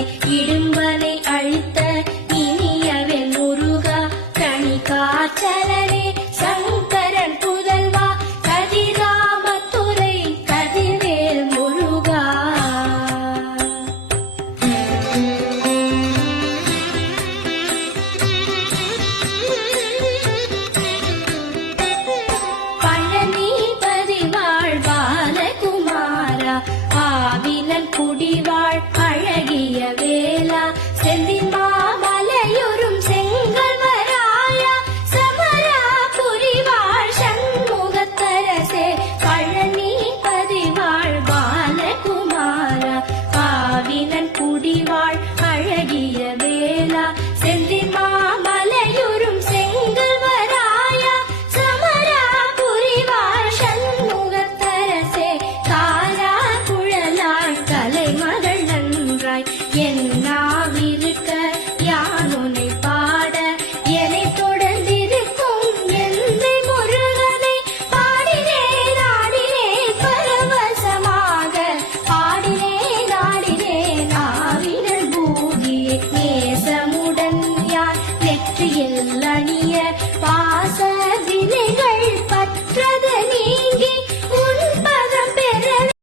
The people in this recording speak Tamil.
யானை இடும்பனை அழித்த இனியவன் முருகா கனி காற்றலனே சங்கரன் புதல்வா கதிராமத்துறை கதிர்வேல் முருகா. பழனிபதி வாழ் பாலகுமாரா ஆவினன் குடிவாழ் அழகிய வேளா செந்தின் மாமலையுறும் செங்கல்வராயா சமராபுரி வாழ் சண்முகத்தரசே பழனிபதி வாழ் பாலகுமாரா ஆவினன் குடிவாழ் அழகிய வேளா செந்தின் மாமலையுறும் செங்கல்வராயா சமராபுரி வாழ் சண்முகத்தரசே காரா குழலாய் கலைமகள் நன்றாய் என்னாவிருக்க யானுனை பாட என்னை தொடர்ந்திருக்கும் எந்தை முருகனை பாடினேன் ஆடினேன் பரவசமாக பாடினேன் ஆடினேன் ஆவினல் பூகியே நேசமுடன் யார் நெற்றியில் அணிய பாச